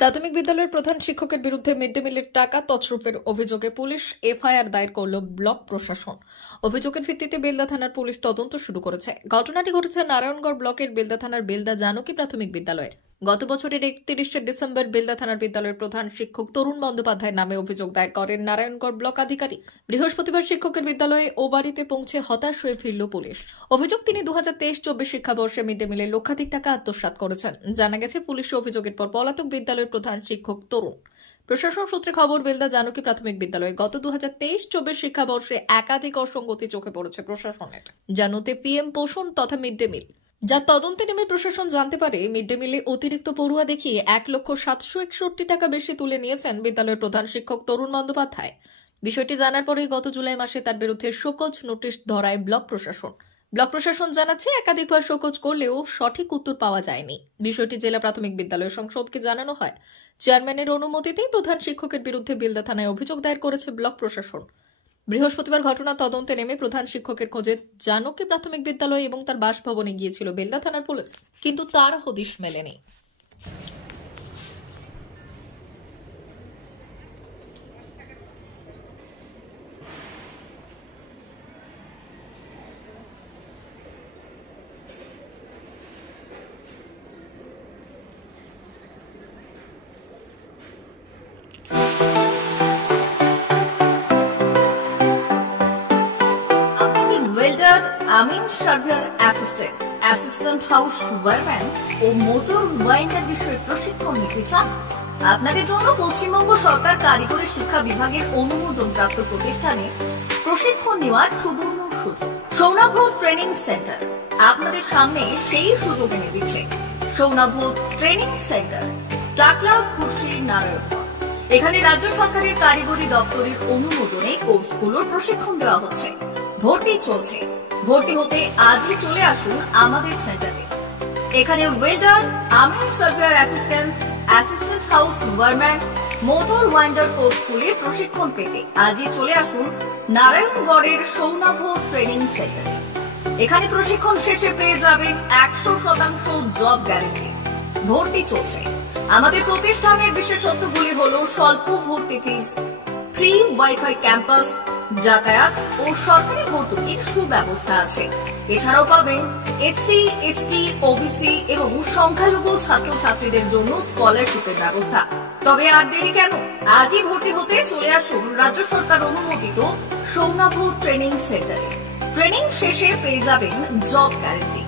প্রাথমিক বিদ্যালয়ের প্রধান শিক্ষকের বিরুদ্ধে মিড ডে মিলের টাকা তছরুপের অভিযোগে পুলিশ এফআইআর দায়ের করল ব্লক প্রশাসন। অভিযোগের ভিত্তিতে বেলদা থানার পুলিশ তদন্ত শুরু করেছে। ঘটনাটি ঘটেছে নারায়ণগড় ব্লকের বেলদা থানার বেলদা জানকী প্রাথমিক বিদ্যালয়ে। গত বছরের 31 ডিসেম্বর বেলদা থানার বিদ্যালয়ের প্রধান শিক্ষক তরুণ বন্দ্যোপাধ্যায়ের নামে অভিযোগ দায়ের করেন নারায়ণগড় ব্লক আধিকারিক। বৃহস্পতিবার শিক্ষকের বিদ্যালয়ে ও বাড়িতে পৌঁছে হতাশ হয়ে ফিরল পুলিশ। অভিযোগ, তিনি 2023-24 শিক্ষাবর্ষে মিড ডে মিলে লক্ষাধিক টাকা আত্মসাৎ করেছেন। জানা গেছে, পুলিশের অভিযোগের পর পলাতক বিদ্যালয়ের প্রধান শিক্ষক তরুণ। প্রশাসন সূত্রে খবর, বেলদা জানকী প্রাথমিক বিদ্যালয়ে গত 2023-24 শিক্ষাবর্ষে একাধিক অসঙ্গতি চোখে পড়েছে প্রশাসনের, জানুতে পিএম পোষণ তথা মিড ডে মিল। যা তদন্তে নেমে প্রশাসন জানতে পারে, মিড ডে মিলে অতিরিক্ত পড়ুয়া দেখিয়ে 1,761,000 টাকা বেশি তুলে নিয়েছেন বিদ্যালয়ের প্রধান শিক্ষক তরুণ বন্দ্যোপাধ্যায়। বিষয়টি জানার পরেই গত জুলাই মাসে তার বিরুদ্ধে শোকজ নোটিশ ধরায় ব্লক প্রশাসন। ব্লক প্রশাসন জানাচ্ছে, একাধিকবার শোকজ করলেও সঠিক উত্তর পাওয়া যায়নি। বিষয়টি জেলা প্রাথমিক বিদ্যালয় সংসদকে জানানো হয়। চেয়ারম্যানের অনুমতিতেই প্রধান শিক্ষকের বিরুদ্ধে বেলদা থানায় অভিযোগ দায়ের করেছে ব্লক প্রশাসন। বৃহস্পতিবার ঘটনা তদন্তে নেমে প্রধান শিক্ষকের খোঁজে জানকী প্রাথমিক বিদ্যালয় এবং তার বাসভবনে গিয়েছিল বেলদা থানার পুলিশ, কিন্তু তার হদিশ মেলেনি। ওয়েল্ডার, আমিন সার্ভেয়ার অ্যাসিস্ট্যান্ট হাউস ওয়ারম্যান ও মোটর ওয়াইন্ডার বিষয়ে প্রশিক্ষণ নিতে চান? আপনাদের জন্য পশ্চিমবঙ্গ সরকার কারিগরি শিক্ষা বিভাগের অনুমোদনপ্রাপ্ত প্রতিষ্ঠানে প্রশিক্ষণ নেওয়ার সুবর্ণ সুযোগ। সৌনাভ ট্রেনিং সেন্টার আপনাদের সামনে সেই সুযোগ এনে দিচ্ছে। সৌনাভ ট্রেনিং সেন্টার, টাকলা, খুশি, নারায়ণগড়। এখানে রাজ্য সরকারের কারিগরি দপ্তরের অনুমোদনে কোর্সগুলোর প্রশিক্ষণ দেওয়া হচ্ছে। ভর্তি চলছে। ভর্তি হতে আজই চলে আসুন আমাদের সেন্টারে। এখানে ওয়েল্ডার, আমিন surveyor assistant house wireman, motor winder কোর্সগুলির প্রশিক্ষণ পেতে আজই চলে আসুন নারায়ণগড়ের সৌনাভ ট্রেনিং সেন্টারে। এখানে প্রশিক্ষণ শেষে পেয়ে যাবেন 100% জব গ্যারান্টি। ভর্তি চলছে। আমাদের প্রতিষ্ঠানের বিশেষত্বগুলি হলো স্বল্প ভর্তি ফিস, ফ্রি ওয়াইফাই ক্যাম্পাস, যাতায়াত ও সরকারি ভর্তুকির সুব্যবস্থা আছে। এছাড়াও পাবেন এসসি, এসটি, ওবিসি এবং সংখ্যালঘু ছাত্রছাত্রীদের জন্য স্কলারশিপের ব্যবস্থা। তবে আর দেরি কেন, আজই ভর্তি হতে চলে আসুন রাজ্য সরকার অনুমোদিত সৌনাভ ট্রেনিং সেন্টারে। ট্রেনিং শেষে পেয়ে যাবেন জব গ্যারান্টি।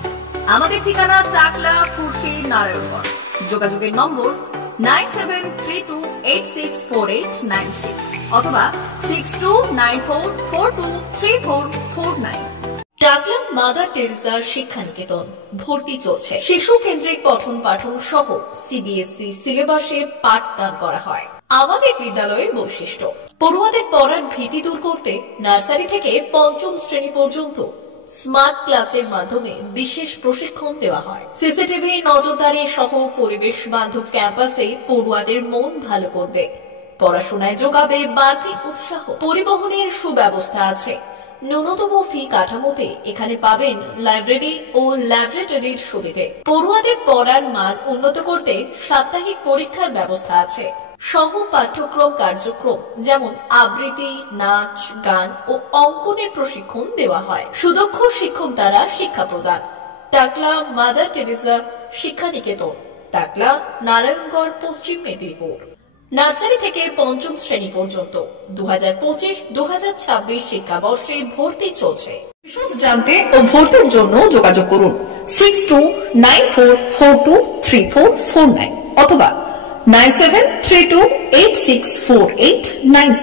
আমাদের ঠিকানা টাকলা, খুশি, নারায়ণগড়। যোগাযোগের নম্বর 9732864896 অথবা 6294423449। টাকলা মাদার টেরেসা শিক্ষানিকেতন। ভর্তি চলছে। শিশু কেন্দ্রিক পঠন পাঠন সহ সিবিএসই সিলেবাসে পাঠদান করা হয়। আমাদের বিদ্যালয়ের বৈশিষ্ট্য, পড়ুয়াদের পড়ার ভীতি দূর করতে নার্সারি থেকে পঞ্চম শ্রেণী পর্যন্ত স্মার্ট ক্লাসের মাধ্যমে বিশেষ প্রশিক্ষণ দেওয়া হয়। সিসিটিভি নজরদারি সহ পরিবেশ বান্ধব ক্যাম্পাসে পড়ুয়াদের মন ভালো করবে, পড়াশোনায় যোগাবে বাড়তি উৎসাহ। পরিবহনের সুব্যবস্থা আছে। ন্যূনতম ফি কাঠামোতে এখানে পাবেন লাইব্রেরি ও ল্যাবরেটরির সুবিধে। পড়ুয়াদের পড়ার মান উন্নত করতে সাপ্তাহিক পরীক্ষার ব্যবস্থা আছে। সহ পাঠ্যক্রম কার্যক্রম যেমন আবৃত্তি, নাচ, গান ও অঙ্কনের প্রশিক্ষণ দেওয়া হয়। সুদক্ষ শিক্ষক দ্বারা শিক্ষা প্রদান। টাকলা মাদার টেরেসা শিক্ষানিকেতন, টাকলা, নারায়ণগড়, পশ্চিম মেদিনীপুর। নার্সারি থেকে পঞ্চম শ্রেণী পর্যন্ত 2025-2026 শিক্ষাবর্ষে ভর্তি চলছে। বিশদ জানতে ও ভর্তির জন্য যোগাযোগ করুন 6294423449 অথবা 9732864896।